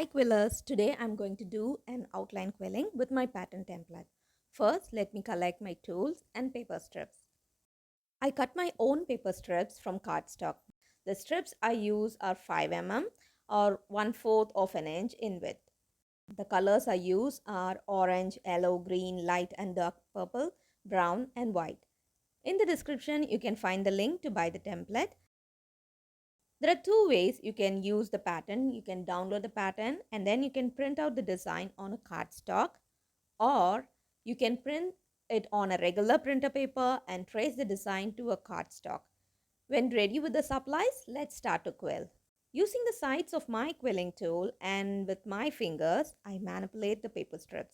Hi Quillers, today I'm going to do an outline quilling with my pattern template. First, let me collect my tools and paper strips. I cut my own paper strips from cardstock. The strips I use are 5 mm or 1/4 of an inch in width. The colors I use are orange, yellow, green, light and dark purple, brown and white. In the description, you can find the link to buy the template. There are two ways you can use the pattern. You can download the pattern and then you can print out the design on a cardstock, or you can print it on a regular printer paper and trace the design to a cardstock. When ready with the supplies, let's start to quill. Using the sides of my quilling tool and with my fingers, I manipulate the paper strips.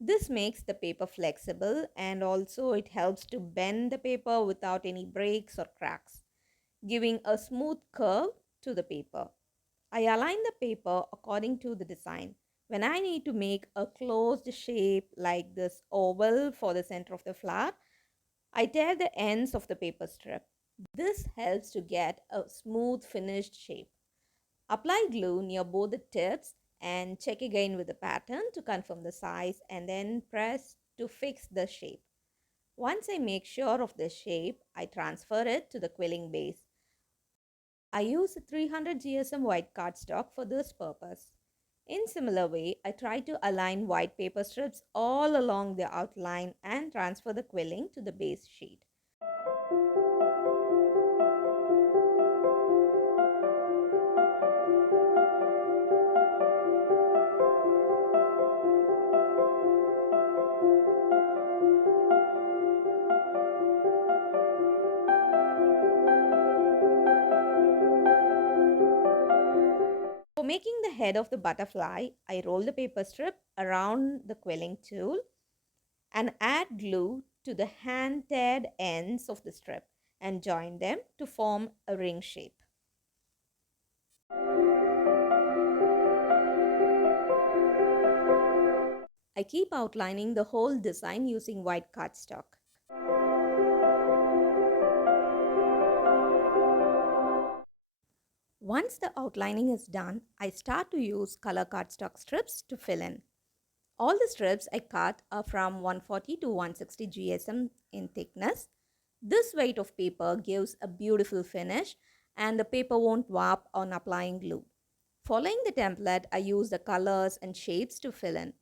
This makes the paper flexible and also it helps to bend the paper without any breaks or cracks, giving a smooth curve to the paper. I align the paper according to the design. When I need to make a closed shape like this oval for the center of the flower, I tear the ends of the paper strip. This helps to get a smooth finished shape. Apply glue near both the tips and check again with the pattern to confirm the size and then press to fix the shape. Once I make sure of the shape, I transfer it to the quilling base. I use 300 GSM white cardstock for this purpose. In similar way, I try to align white paper strips all along the outline and transfer the quilling to the base sheet. For making the head of the butterfly, I roll the paper strip around the quilling tool and add glue to the hand-teared ends of the strip and join them to form a ring shape. I keep outlining the whole design using white cardstock. Once the outlining is done, I start to use color cardstock strips to fill in. All the strips I cut are from 140 to 160 GSM in thickness. This weight of paper gives a beautiful finish and the paper won't warp on applying glue. Following the template, I use the colors and shapes to fill in.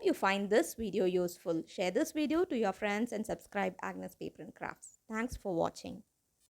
Hope you find this video useful. Share this video to your friends and subscribe Agnes Paper and Crafts. Thanks for watching.